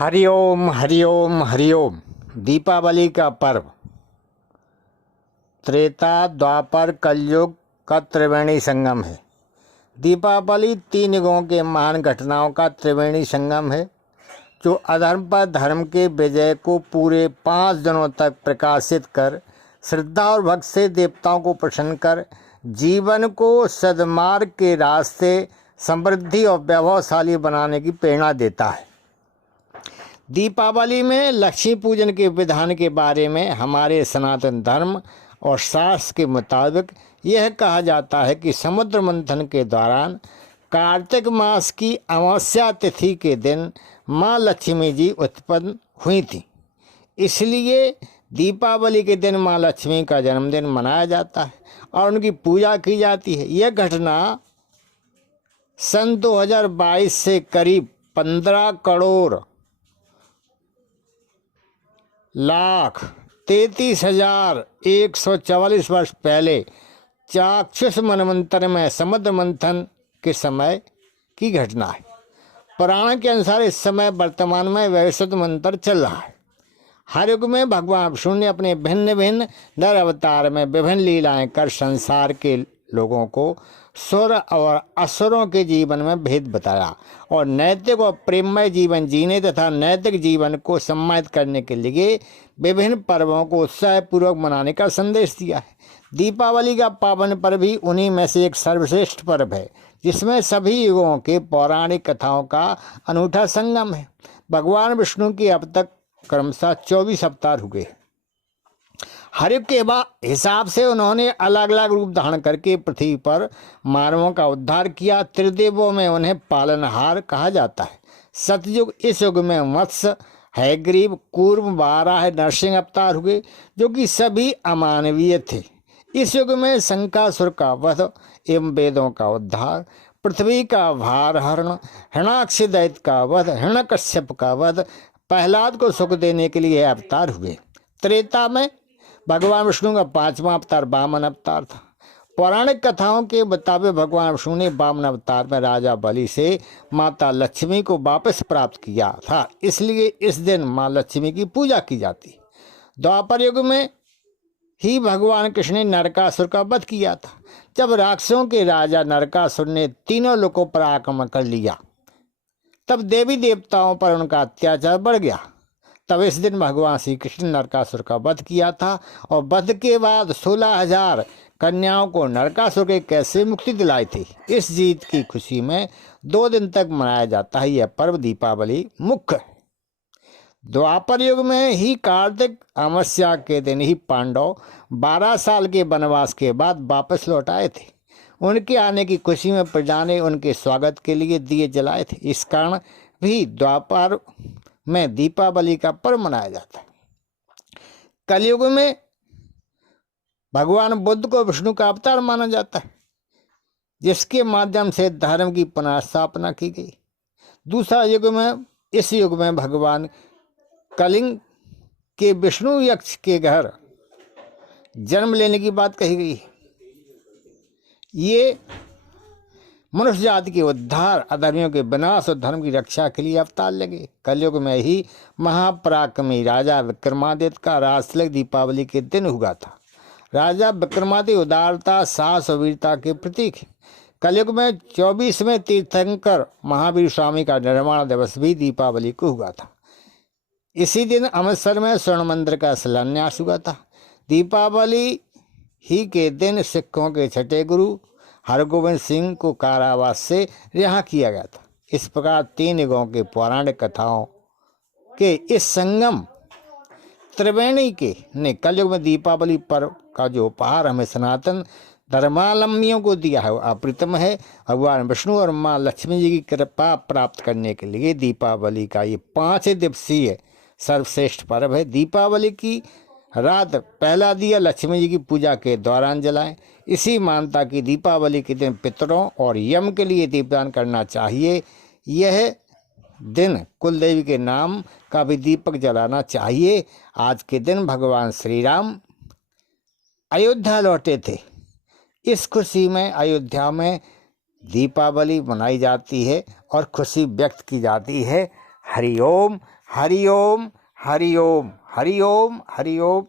हरिओम हरिओम हरिओम। दीपावली का पर्व त्रेता द्वापर कलयुग का त्रिवेणी संगम है। दीपावली तीन युगों के महान घटनाओं का त्रिवेणी संगम है, जो अधर्म पर धर्म के विजय को पूरे 5 दिनों तक प्रकाशित कर श्रद्धा और भक्ति से देवताओं को प्रसन्न कर जीवन को सद्मार्ग के रास्ते समृद्धि और वैभवशाली बनाने की प्रेरणा देता है। दीपावली में लक्ष्मी पूजन के विधान के बारे में हमारे सनातन धर्म और शास्त्र के मुताबिक यह कहा जाता है कि समुद्र मंथन के दौरान कार्तिक मास की अमावस्या तिथि के दिन माँ लक्ष्मी जी उत्पन्न हुई थी। इसलिए दीपावली के दिन माँ लक्ष्मी का जन्मदिन मनाया जाता है और उनकी पूजा की जाती है। यह घटना सन 2022 से करीब 15 करोड़ लाख 33,144 वर्ष पहले चाक्षुष मनवंतर में समुद्र मंथन के समय की घटना है। पुराण के अनुसार इस समय वर्तमान में वैवस्वत मंत्र चल रहा है। हर युग में भगवान विष्णु ने अपने भिन्न भिन्न नर अवतार में विभिन्न लीलाएं कर संसार के लोगों को सुर और असुरों के जीवन में भेद बताया और नैतिक और प्रेममय जीवन जीने तथा नैतिक जीवन को सम्मानित करने के लिए विभिन्न पर्वों को उत्साहपूर्वक मनाने का संदेश दिया है। दीपावली का पावन पर्व भी उन्हीं में से एक सर्वश्रेष्ठ पर्व है, जिसमें सभी युगों के पौराणिक कथाओं का अनूठा संगम है। भगवान विष्णु के अब तक क्रमशः 24 अवतार हुए। हर युग के हिसाब से उन्होंने अलग अलग रूप धारण करके पृथ्वी पर मानवों का उद्धार किया। त्रिदेवों में उन्हें पालनहार कहा जाता है। सतयुग, इस युग में मत्स्य, हयग्रीव, कूर्म, वाराह, नरसिंह अवतार हुए, जो कि सभी अमानवीय थे। इस युग में शंकासुर का वध एवं वेदों का उद्धार, पृथ्वी का भार हरण, हिरण्याक्ष दैत्य का वध, हिरण्यकश्यप का वध, प्रहलाद को सुख देने के लिए अवतार हुए। त्रेता में भगवान विष्णु का 5वां अवतार वामन अवतार था। पौराणिक कथाओं के मुताबिक भगवान विष्णु ने वामन अवतार में राजा बलि से माता लक्ष्मी को वापस प्राप्त किया था, इसलिए इस दिन माँ लक्ष्मी की पूजा की जाती। द्वापर युग में ही भगवान कृष्ण ने नरकासुर का वध किया था। जब राक्षसों के राजा नरकासुर ने तीनों लोकों पर आक्रमण कर लिया, तब देवी देवताओं पर उनका अत्याचार बढ़ गया। तब इस दिन भगवान श्री कृष्ण ने नरकासुर का वध किया था और वध के बाद 16,000 कन्याओं को नरकासुर के कैद से मुक्ति दिलाई थी। इस जीत की खुशी में 2 दिन तक मनाया जाता है। यह पर्व दीपावली मुख्य है। द्वापर युग में ही कार्तिक अमावस्या के दिन ही पांडव 12 साल के वनवास के बाद वापस लौट आए थे। उनके आने की खुशी में प्रजा ने उनके स्वागत के लिए दिए जलाए थे। इस कारण भी द्वापर में दीपावली का पर्व मनाया जाता है। कलयुग में भगवान बुद्ध को विष्णु का अवतार माना जाता है, जिसके माध्यम से धर्म की पुनर्स्थापना की गई। दूसरा युग में, इस युग में भगवान कलिंग के विष्णु यक्ष के घर जन्म लेने की बात कही गई है। ये मनुष्य जाति के उद्धार, अधर्मियों के विनाश और धर्म की रक्षा के लिए अवतार लगे। कलयुग में ही महापराक्रमी राजा विक्रमादित्य का राजतिलक दीपावली के दिन हुआ था। राजा विक्रमादित्य उदारता, साहस और वीरता के प्रतीक है। कलयुग में 24वें तीर्थंकर महावीर स्वामी का निर्माण दिवस भी दीपावली को हुआ था। इसी दिन अमृतसर में स्वर्ण मंदिर का शिलान्यास हुआ था। दीपावली ही के दिन सिखों के छठे गुरु हरगोविंद सिंह को कारावास से रिहा किया गया था। इस प्रकार 3 युगों के पौराणिक कथाओं के इस संगम त्रिवेणी के ने कलयुग में दीपावली पर्व का जो उपहार हमें सनातन धर्मावलंबियों को दिया है, वो अप्रतिम है। भगवान विष्णु और माँ लक्ष्मी जी की कृपा प्राप्त करने के लिए दीपावली का ये 5 दिवसीय सर्वश्रेष्ठ पर्व है। दीपावली की रात पहला दिया लक्ष्मी जी की पूजा के दौरान जलाएं। इसी मान्यता की दीपावली के दिन पितरों और यम के लिए दीपदान करना चाहिए। यह दिन कुल देवी के नाम का भी दीपक जलाना चाहिए। आज के दिन भगवान श्री राम अयोध्या लौटे थे। इस खुशी में अयोध्या में दीपावली मनाई जाती है और खुशी व्यक्त की जाती है। हरिओम हरि ओम हरि ओम हरि ओम हरि ओम।